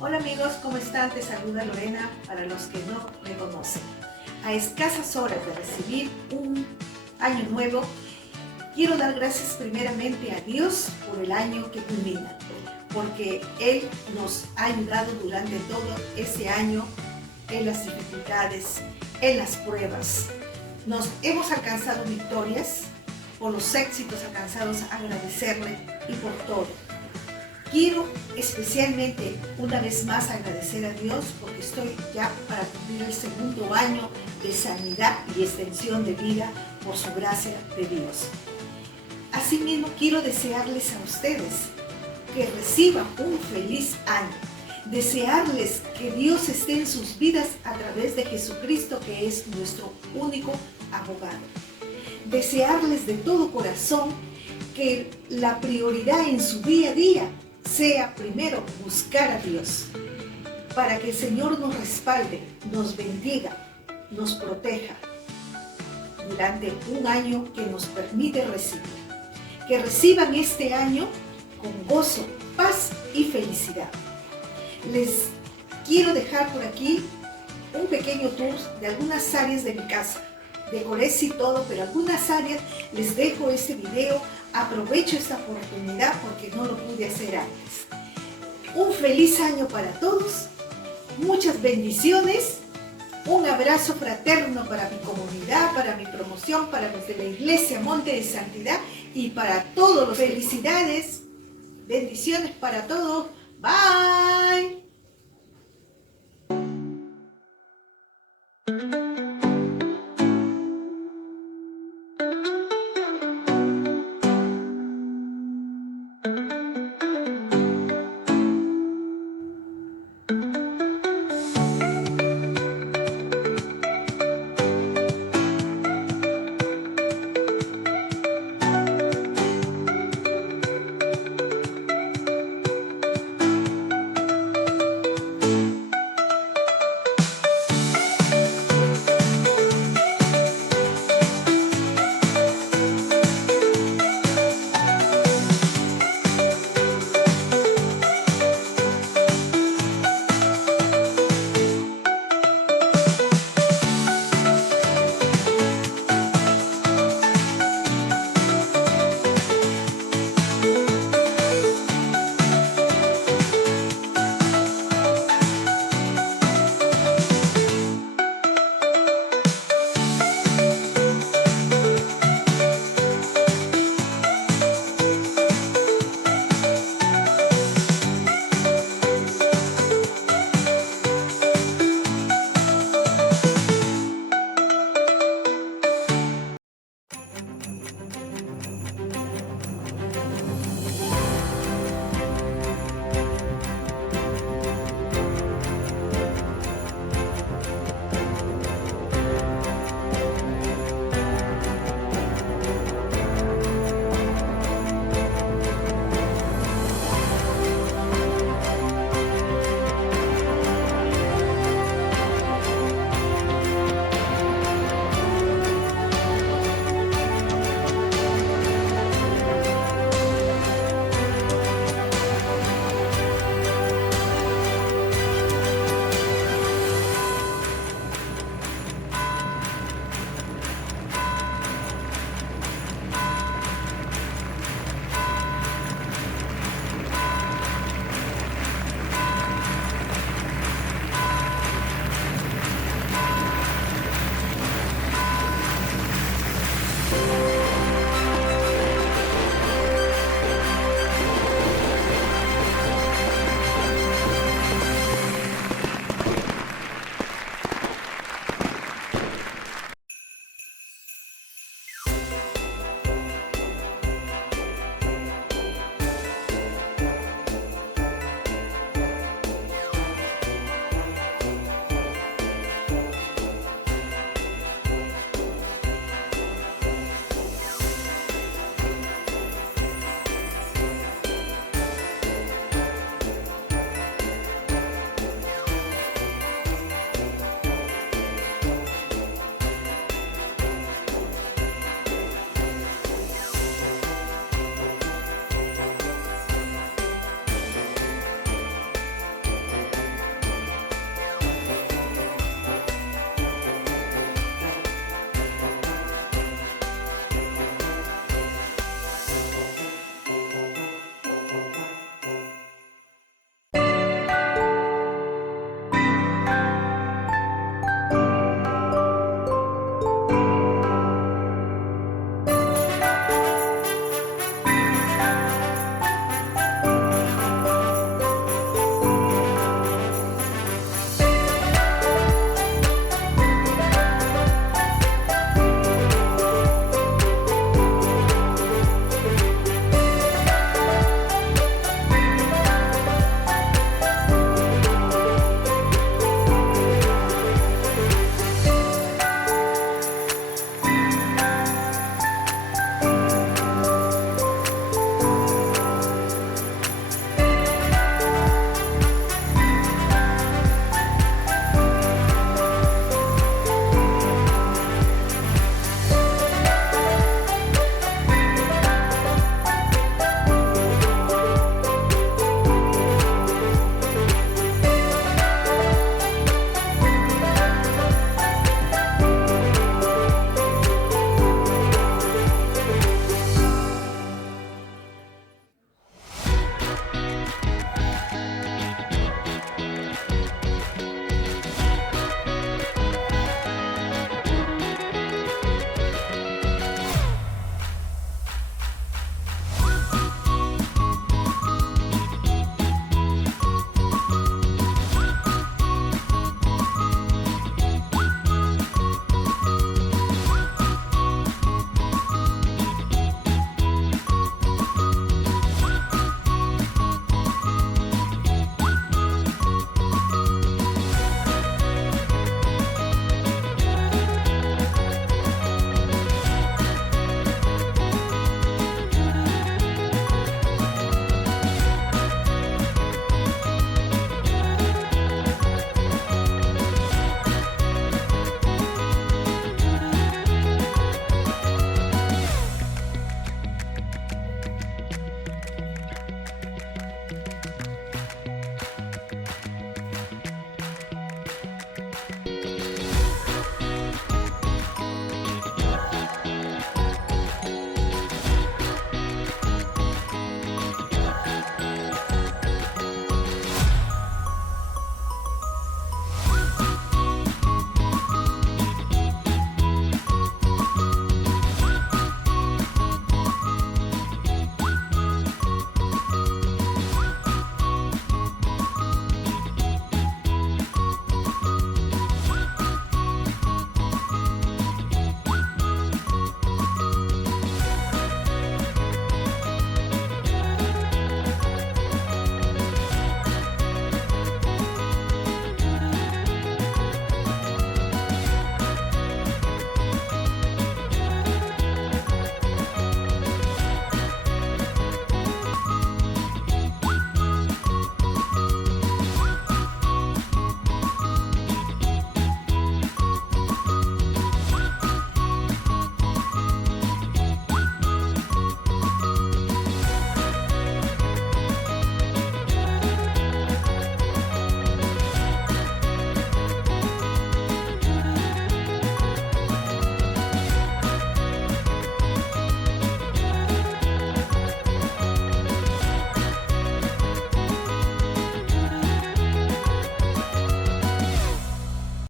Hola amigos, ¿cómo están? Te saluda Lorena para los que no me conocen. A escasas horas de recibir un año nuevo, quiero dar gracias primeramente a Dios por el año que culmina, porque Él nos ha ayudado durante todo ese año en las dificultades, en las pruebas. Nos hemos alcanzado victorias, por los éxitos alcanzados, agradecerle y por todo. Quiero especialmente una vez más agradecer a Dios porque estoy ya para cumplir el segundo año de sanidad y extensión de vida por su gracia de Dios. Asimismo, quiero desearles a ustedes que reciban un feliz año. Desearles que Dios esté en sus vidas a través de Jesucristo, que es nuestro único abogado. Desearles de todo corazón que la prioridad en su día a día sea primero buscar a Dios, para que el Señor nos respalde, nos bendiga, nos proteja durante un año que nos permite recibir. Que reciban este año con gozo, paz y felicidad. Les quiero dejar por aquí un pequeño tour de algunas áreas de mi casa. Decoré sí todo, pero algunas áreas les dejo este video. Aprovecho esta oportunidad porque no lo pude hacer antes. Un feliz año para todos, muchas bendiciones, un abrazo fraterno para mi comunidad, para mi promoción, para los de la Iglesia Monte de Santidad y para todos. Felicidades, bendiciones para todos. Bye.